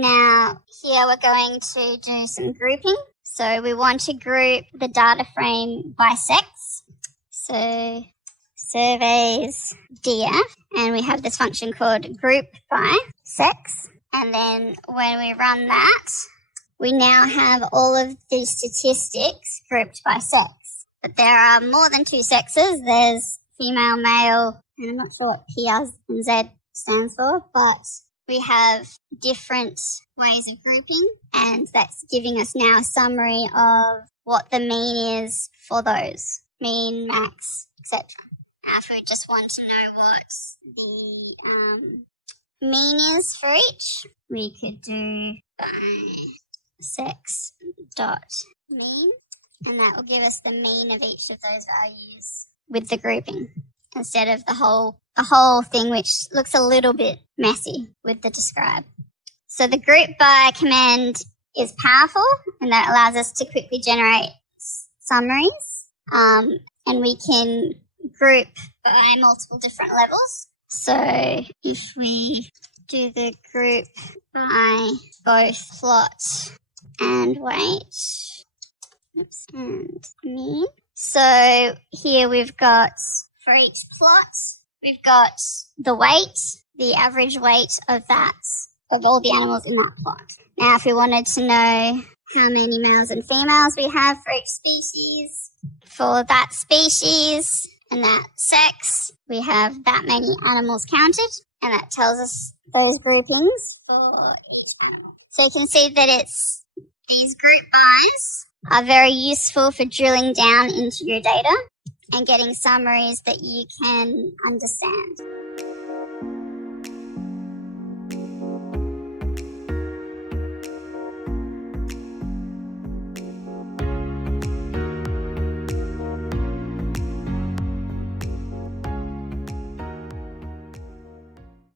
Now, here we're going to do some grouping. So we want to group the data frame by sex. So surveys df, and we have this function called group by sex. And then when we run that, we now have all of the statistics grouped by sex. But there are more than two sexes. There's female, male, and I'm not sure what P, R, and Z stands for, but we have different ways of grouping, and that's giving us now a summary of what the mean is for those. Mean, max, etc. Now if we just want to know what the mean is for each, we could do by sex dot mean, and that will give us the mean of each of those values with the grouping instead of the whole thing, which looks a little bit messy with the describe. So the group by command is powerful, and that allows us to quickly generate summaries, and we can group by multiple different levels. So if we do the group by both plot and weight, and mean. So here we've got, for each plot, we've got the weight, the average weight of all the animals in that plot. Now if we wanted to know how many males and females we have for each species, for that species and that sex, we have that many animals counted, and that tells us those groupings for each animal. So you can see that these group bys are very useful for drilling down into your data and getting summaries that you can understand.